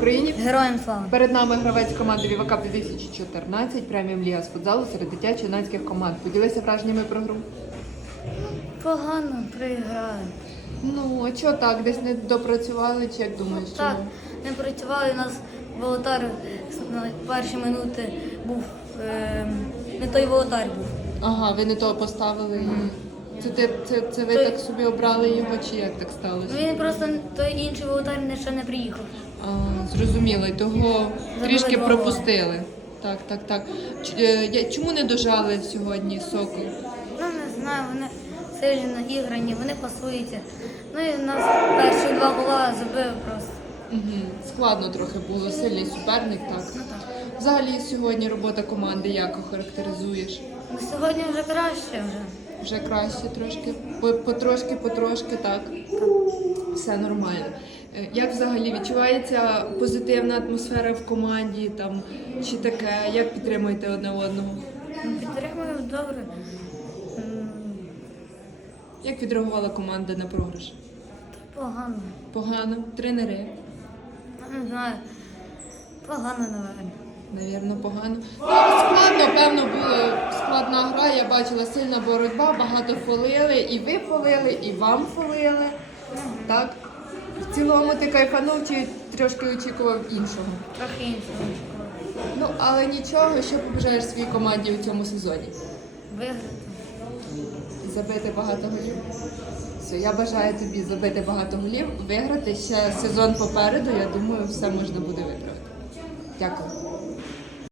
Україні Героям слава. перед нами гравець команди Вівака 2014, преміум ліга з футзалу серед дитячо-юнацьких команд. Поділися враженнями про гру. Погано приграли. Ну, а чого так? Десь не допрацювали, чи як думаєш? Так, чому? не працювали. У нас волотар на перші минути був е, не той волотар був. Ага, ви не того поставили. і- Це, ти, це, це ви Той- так собі обрали його, чи як так сталося? Він просто той інший волотар не- ще не приїхав. А, зрозуміло, і того трішки два пропустили. Так, так, так. Ч- е, я- Чому не дожали сьогодні сокол? Ну не знаю, вони сильні наіграні, вони пасуються. Ну і в нас перші два гола забив просто. Угу. Складно трохи було, сильний суперник, так. Ну так. Взагалі сьогодні робота команди як охарактеризуєш? Ну, сьогодні вже краще вже. Вже краще трошки, По- потрошки, потрошки, так. Все нормально. Е, Як взагалі відчувається позитивна атмосфера в команді? Там чи таке? Як підтримуєте одне одного? Підтримую добре. Як відреагувала команда на програш? Погано. Погано, тренери. Не знаю. Погано, напевно. Навірно, погано. Ну, складно, певно, була складна гра. Я бачила сильна боротьба, багато фолили, і ви фолили, і вам фолили. Так? В цілому ти кайфанув чи трошки очікував іншого. Трохи іншого. Ну, але нічого, що побажаєш своїй команді у цьому сезоні? Виграти. Забити багато голів. Все, я бажаю тобі забити багато голів, виграти ще сезон попереду. Я думаю, все можна буде виправити. Дякую.